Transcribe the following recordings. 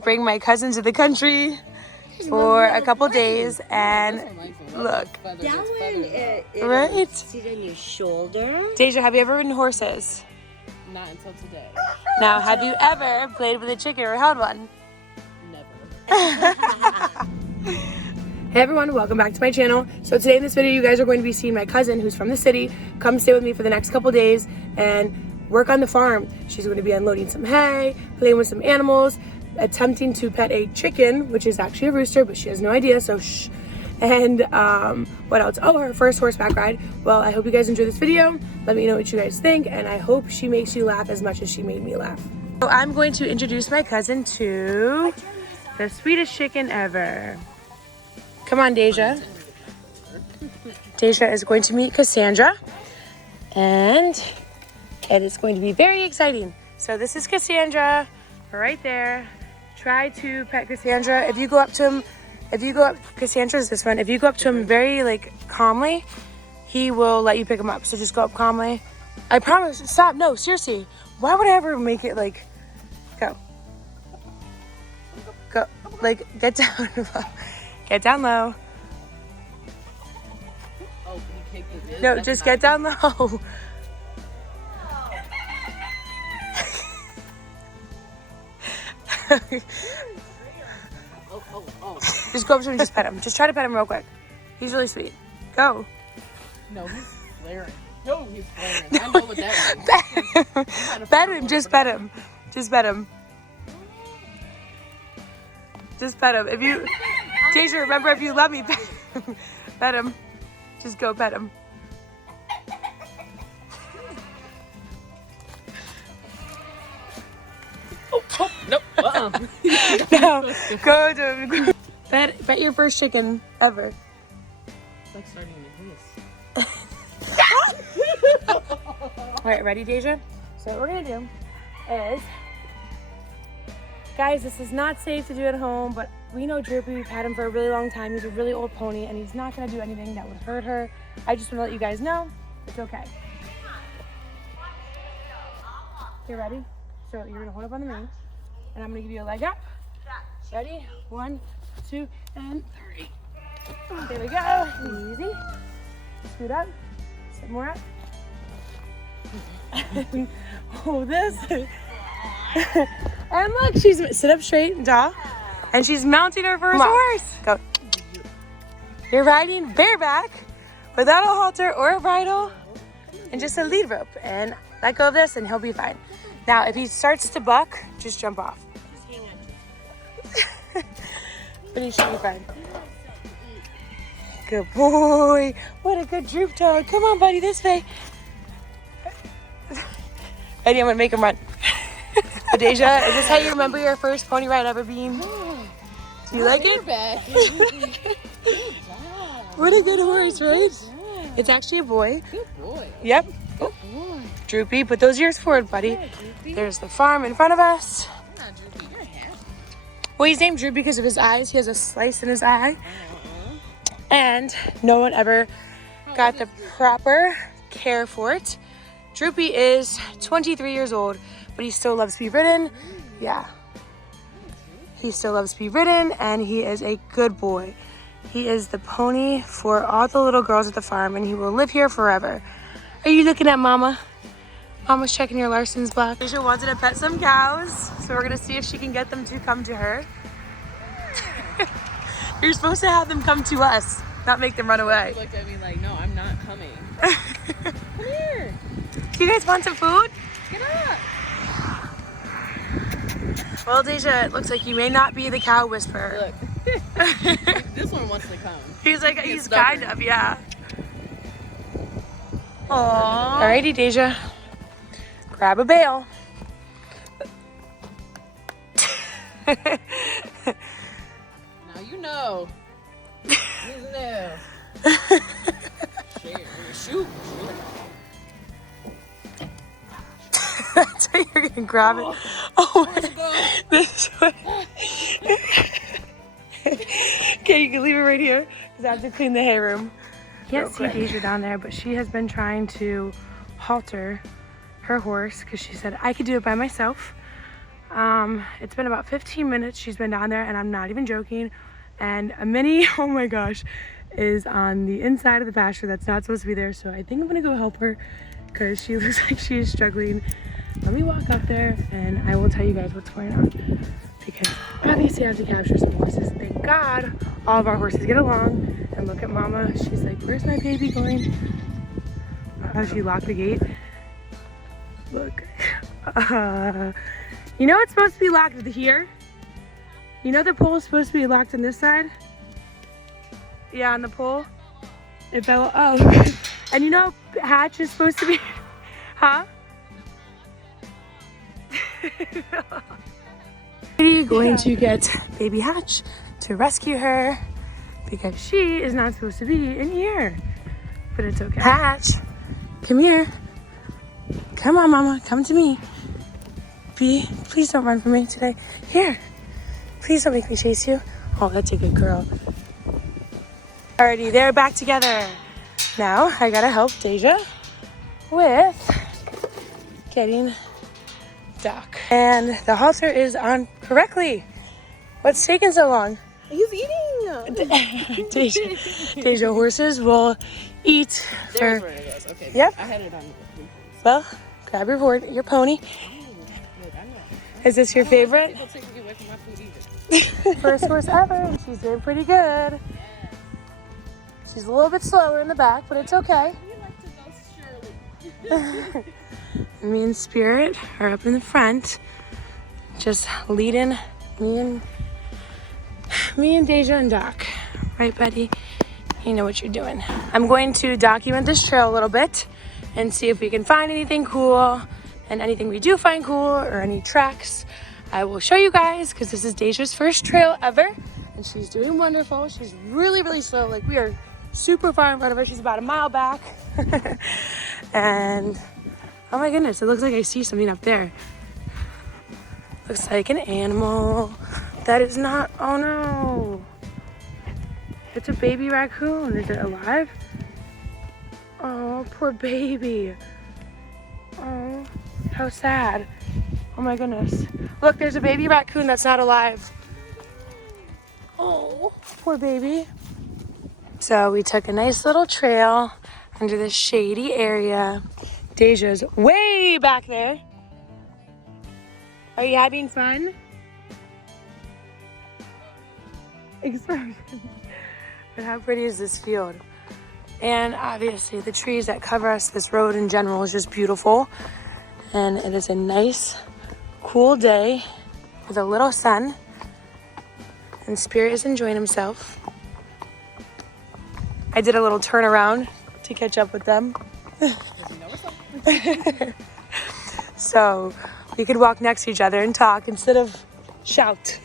Bring my cousin to the country for a couple days and look. That one, Right? sit on your shoulder. Deja, have you ever ridden horses? Not until today. Now, have you ever played with a chicken or held one? Never. Hey everyone, welcome back to my channel. So today in this video, you guys are going to be seeing my cousin who's from the city come stay with me for the next couple days and work on the farm. She's going to be unloading some hay, playing with some animals, attempting to pet a chicken, which is actually a rooster, but she has no idea, so shh. And what else? Oh, her first horseback ride. Well, I hope you guys enjoy this video. Let me know what you guys think, and I hope she makes you laugh as much as she made me laugh. So I'm going to introduce my cousin to the sweetest chicken ever. Come on, Deja. Deja is going to meet Cassandra, and it is going to be very exciting. So this is Cassandra, right there. Try to pet Cassandra. If you go up to him, Cassandra's this one. If you go up to him very calmly, he will let you pick him up. So just go up calmly. I promise. Stop. No, seriously. Why would I ever make it go? Go. Get down low. Get down low. Oh, you kicked it. No, just get down low. Oh. Just go up to him and just pet him. Just try to pet him real quick. He's really sweet. Go. No, he's flaring. No, he's flaring. I know what that means. Pet him. Just pet him. Just pet him. Just pet him. If you, Deja, remember, if you love me, pet him. Just go pet him. Oh, nope. No, go to him. Bet your first chicken ever. It's like starting a new race. All right, ready, Deja? So what we're gonna do is, guys, this is not safe to do at home, but we know Droopy. We've had him for a really long time. He's a really old pony, and he's not gonna do anything that would hurt her. I just wanna let you guys know it's okay. You ready? So you're gonna hold up on the reins, and I'm gonna give you a leg up. Ready? 1, 2, and 3. There we go. Easy. Scoot up. Sit more up. Hold this. And look, she's sit up straight and tall, and she's mounting her first horse. Go. You're riding bareback without a halter or a bridle and just a lead rope, and let go of this and he'll be fine. Now if he starts to buck, just jump off. But he should be fine. Good boy. What a good droop dog. Come on, buddy, this way. Ready, I'm gonna make him run. But Deja, is this how you remember your first pony ride ever being? Do you like it? What a good horse, right? It's actually a boy. Good boy. Yep. Good boy. Droopy, put those ears forward, buddy. Yeah, Droopy. There's the farm in front of us. You're not Droopy. You're happy. Well, he's named Droopy because of his eyes. He has a slice in his eye. And no one ever got the proper care for it. Droopy is 23 years old, but he still loves to be ridden. Yeah. He still loves to be ridden, and he is a good boy. He is the pony for all the little girls at the farm, and he will live here forever. Are you looking at Mama? Mama's checking your Larson's block. Deja wanted to pet some cows, so we're gonna see if she can get them to come to her. You're supposed to have them come to us, not make them run away. He looked at me like, no, I'm not coming. Come here. Do you guys want some food? Get up. Well, Deja, it looks like you may not be the cow whisperer. Look. This one wants to come. He's He's kind of, yeah. Aww. Alrighty, Deja. Grab a bail. Now you know. You know. Shoot. That's how you're gonna grab it. Oh, this way. Okay, you can leave it right here because I have to clean the hay room. Can't see Deja down there, but she has been trying to halter her horse because she said I could do it by myself. It's been about 15 minutes she's been down there, and I'm not even joking. And a mini, oh my gosh, is on the inside of the pasture that's not supposed to be there. So I think I'm gonna go help her because she looks like she is struggling. Let me walk up there and I will tell you guys what's going on, because obviously I have to capture some horses. Thank God all of our horses get along. And look at Mama, she's like, where's my baby going? Oh, she locked the gate. Look. You know it's supposed to be locked here? You know the pole is supposed to be locked on this side? Yeah, on the pole. It fell, oh. And you know Hatch is supposed to be, huh? We're going to get baby Hatch to rescue her because she is not supposed to be in here. But it's okay. Hatch, come here. Come on, Mama, come to me. Please don't run from me today. Here, please don't make me chase you. Oh, that's a good girl. Alrighty, they're back together. Now I gotta help Deja with getting Doc. And the halter is on correctly. What's taking so long? He's eating. Deja, horses will eat. There's where it is. Okay. Yep. I had it on. Well, grab your pony. Is this your favorite? Don't take me away from my food either. First horse ever, and she's doing pretty good. She's a little bit slower in the back, but it's okay. We like to go Shirley. Me and Spirit are up in the front, just leading me and Deja and Doc. Right, buddy? You know what you're doing. I'm going to document this trail a little bit and see if we can find anything cool. And anything we do find cool or any tracks, I will show you guys, because this is Deja's first trail ever. And she's doing wonderful. She's really, really slow. Like, we are super far in front of her. She's about a mile back. And oh my goodness, it looks like I see something up there. Looks like an animal. That is not, oh no. It's a baby raccoon. Is it alive? Oh, poor baby. Oh, how sad. Oh my goodness. Look, there's a baby raccoon that's not alive. Oh, poor baby. So we took a nice little trail under this shady area. Deja's way back there. Are you having fun? Excursion. But how pretty is this field? And obviously the trees that cover us, this road in general is just beautiful. And it is a nice, cool day with a little sun. And Spirit is enjoying himself. I did a little turnaround to catch up with them. So we could walk next to each other and talk instead of shout.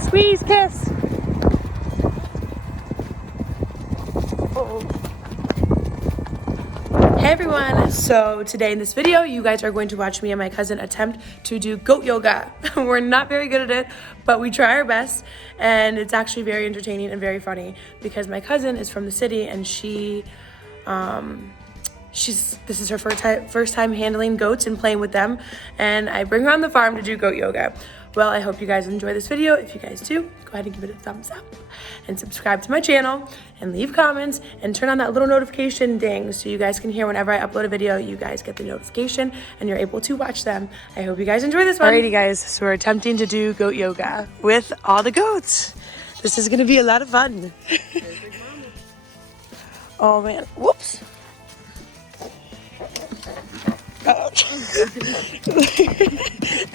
Squeeze, kiss. Hey everyone, so today in this video you guys are going to watch me and my cousin attempt to do goat yoga. We're not very good at it, but we try our best, and it's actually very entertaining and very funny because my cousin is from the city and this is her first time handling goats and playing with them, and I bring her on the farm to do goat yoga. Well, I hope you guys enjoy this video. If you guys do, go ahead and give it a thumbs up and subscribe to my channel and leave comments and turn on that little notification ding so you guys can hear whenever I upload a video, you guys get the notification and you're able to watch them. I hope you guys enjoy this one. Alrighty guys, so we're attempting to do goat yoga with all the goats. This is gonna be a lot of fun. Oh man, whoops. Oh.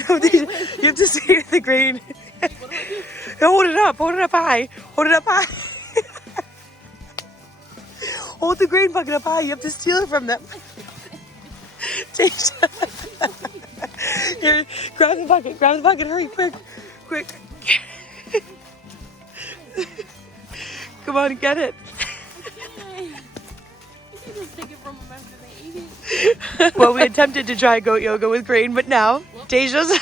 No, you have to stay with the grain. Hold it up high. Hold it up high. Hold the grain bucket up high. You have to steal it from them. Here, grab the bucket. Hurry, quick. Come on, get it. Well, we attempted to try goat yoga with grain, but now Deja's.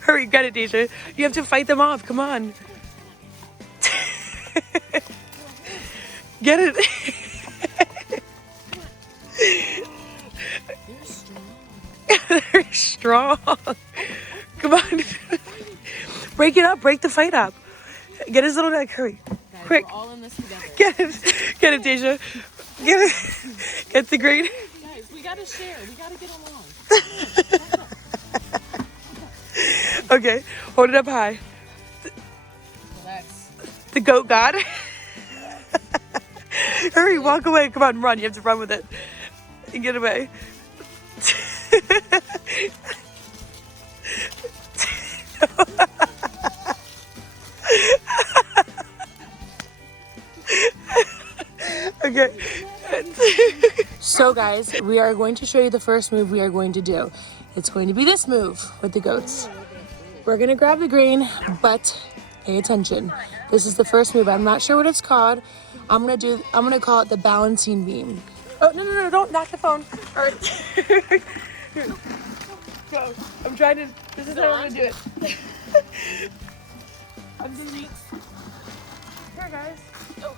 Hurry, get it, Deja. You have to fight them off. Come on. Get it. Strong. Come on. Break it up. Break the fight up. Get his little neck. Hurry. Guys, Quick. we're all in this together. Get it. Get it, Deja. Get it. Get the green. Guys, we gotta share. We gotta get along. Okay. Hold it up high. Relax. The goat god. Hurry. Walk away. Come on. Run. You have to run with it. And get away. Okay. So guys, we are going to show you the first move we are going to do. It's going to be this move with the goats. We're gonna grab the green, but pay attention. This is the first move. I'm not sure what it's called. I'm gonna call it the balancing beam. Oh, no, don't knock the phone. All right. Go. I'm trying to, this is how I'm gonna do it. I'm doing it. Here, guys. Oh.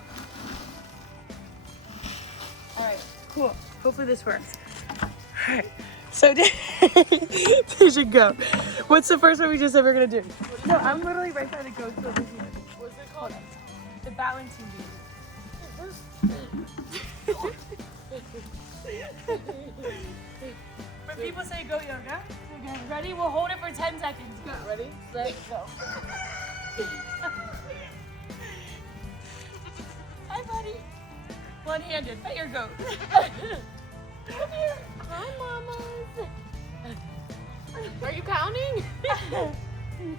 All right, cool. Hopefully this works. All right, so there you go. What's the first one we just said we're gonna do? No, I'm literally right by the goat. So what's it called? The balancing beam. When people say goat yoga, okay, ready? We'll hold it for 10 seconds. Go. Ready? Set, go. Hi, buddy. One-handed. Pet your goat. Come here. Hi, mamas. Are you counting?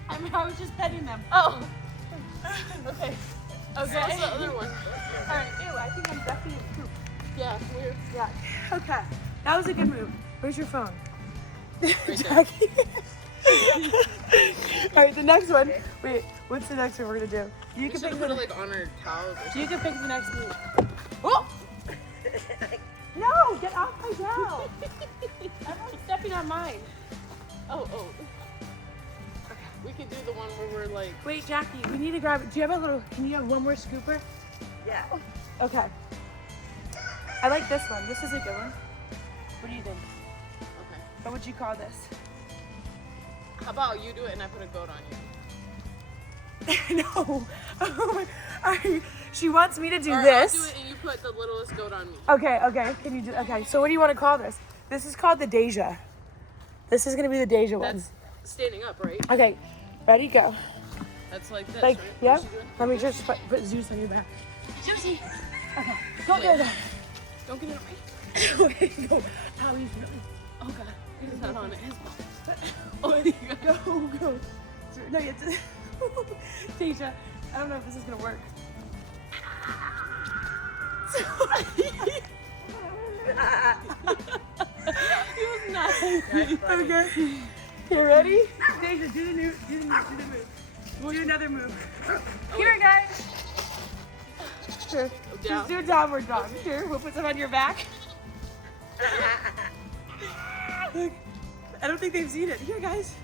I was just petting them. Oh. Okay. Okay. What's the other one? All right. Ew, I think I'm definitely in poop. Yeah, weird. Yeah. Okay. That was a good move. Where's your phone? Right Jackie. All right, the next one. Wait, what's the next one we're gonna do? You can pick put it like on our towels or You can pick the next move. Oh! No, get off my towel. Everyone's stepping on mine. Oh. We could do the one where we're like. Wait, Jackie, we need to grab it. Do you have a little? Can you have one more scooper? Yeah. Okay. I like this one. This is a good one. What do you think? Okay. What would you call this? How about you do it and I put a goat on you? No. Oh my. She wants me to do Or this. I'll do it and you put the littlest goat on me. Okay. Can you do? Okay. So what do you want to call this? This is called the Deja. This is gonna be the Deja one. That's standing up, right? Okay. Ready? Go. That's like this, Like, right? yeah. What's she doing? Let me just put Zeus on your back. Zeusy. Okay. Go. Don't get it on me. Wait, no. Ow, he's really. Oh God. He's not on it. His fault. Oh, go. No, you have to. Tasha, I don't know if this is gonna work. He was not. Okay. You ready? Tasha, do the move. We'll do another move. Here, guys. Here. Just do a downward dog. Here, we'll put some on your back. Look, I don't think they've seen it. Here, guys.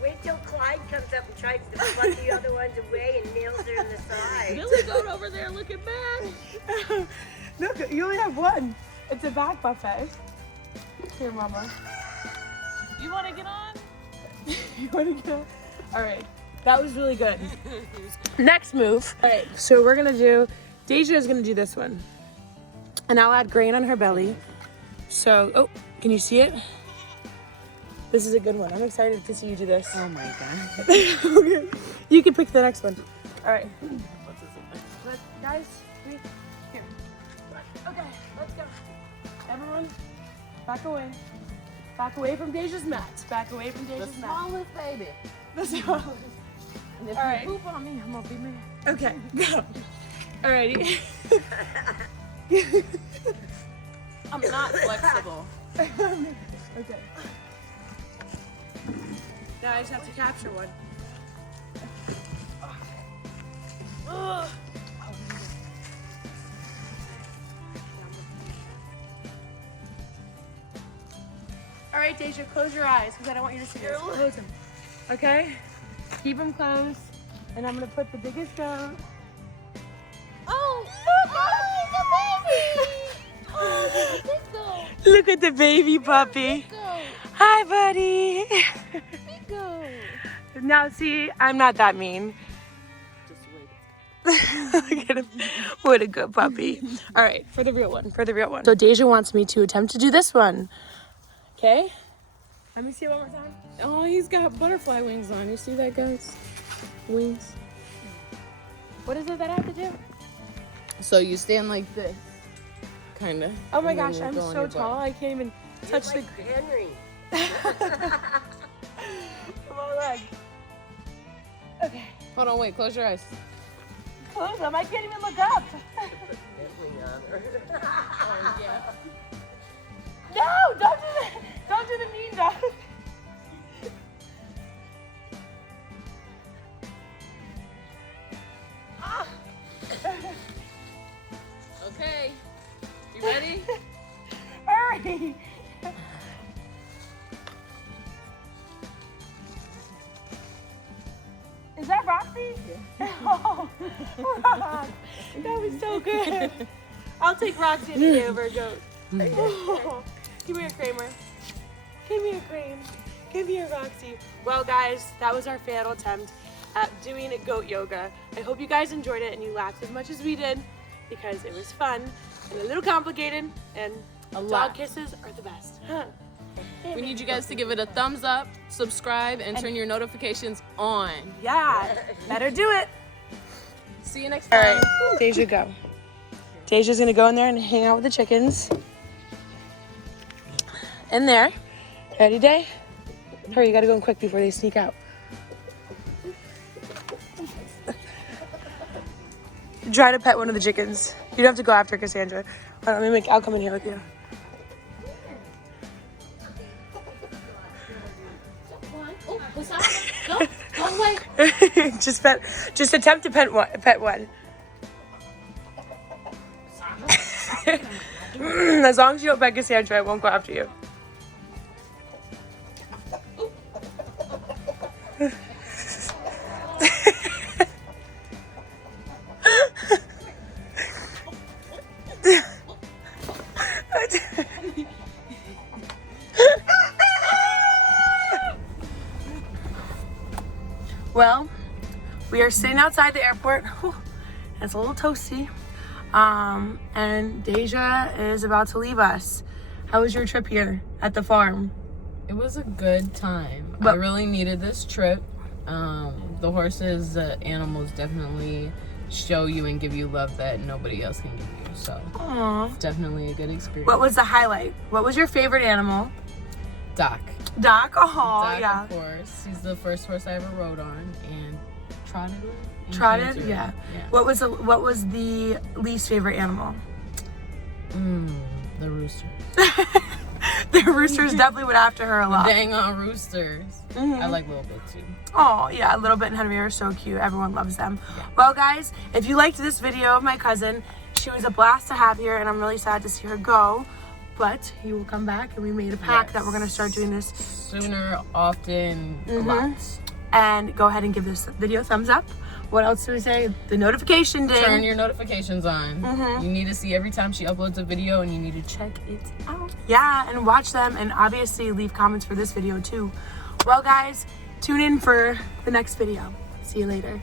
Wait till Clyde comes up and tries to pluck the other ones away and nails her in the side. Billy goat over there looking bad. Look, you only have one. It's a back buffet. Here, Mama. You want to get on? You want to go? All right. That was really good. Next move. All right. So we're going to do, Deja is going to do this one. And I'll add grain on her belly. So, oh, can you see it? This is a good one. I'm excited to see you do this. Oh my god. Okay. You can pick the next one. All right. What's this? Guys, here. Okay, let's go. Everyone, back away. Back away from Deja's mat. Back away from Deja's The mat. smallest baby. The smallest. And if All you right. poop on me, I'm gonna be mad. Okay, go. Alrighty. I'm not flexible. Okay. Now I just have to capture one. Ugh. All right, Deja, close your eyes because I don't want you to see this. Close them. Okay? Keep them closed. And I'm going to put the biggest goat. Oh! Look at the baby puppy. Hi, buddy. Now, see, I'm not that mean. Look at him. What a good puppy. All right, for the real one. So Deja wants me to attempt to do this one. Okay? Let me see it one more time. Oh, he's got butterfly wings on. You see that, guys? Wings. What is it that I have to do? So you stand like this, kind of. Oh my gosh, I'm so tall. I can't even touch the Henry. my leg. Okay. Hold on, wait. Close your eyes. Close them. I can't even look up. Definitely on her. Oh yeah. No, don't do that. Don't do the mean dog. Okay. You ready? Hurry. Is that Roxy? Yeah. Oh, Rox. That was so good. I'll take Roxy any day over a goat. Oh, give me a Kramer. Give me a Kramer. Give me a Roxy. Well, guys, that was our fatal attempt at doing goat yoga. I hope you guys enjoyed it and you laughed as much as we did because it was fun and a little complicated, and dog kisses are the best. Huh. We need you guys to give it a thumbs up, subscribe, and turn your notifications on. Yeah, better do it. See you next All time. right, Deja, go. Deja's gonna go in there and hang out with the chickens. In there. Ready, Day? Hurry, you gotta go in quick before they sneak out. Try to pet one of the chickens. You don't have to go after Cassandra. I'll come in here with you. Just attempt to pet one. As long as you don't pet Cassandra, I won't go after you. Well, we are sitting outside the airport. Whew, it's a little toasty. And Deja is about to leave us. How was your trip here at the farm? It was a good time. I But- really needed this trip. The horses, the animals definitely show you and give you love that nobody else can give you. So Aww. it's definitely a good experience. What was the highlight? What was your favorite animal? Doc? Doc. Oh, Doc, yeah. of course. He's the first horse I ever rode on, and trotted her. and Trotted? cantered. Yeah. Yeah. What was the least favorite animal? The rooster. The roosters definitely went after her a lot. Dang on roosters. I like Little Bit too. Oh, yeah, Little Bit and Henry are so cute. Everyone loves them. Well, guys, if you liked this video of my cousin, she was a blast to have here, and I'm really sad to see her go. But he will come back, and we made a pact that we're going to start doing this Sooner, often, a lot. And go ahead and give this video a thumbs up. What else do we say? The notification ding. Turn your notifications on. You need to see every time she uploads a video, and you need to check it out. Yeah, and watch them, and obviously leave comments for this video too. Well, guys, tune in for the next video. See you later.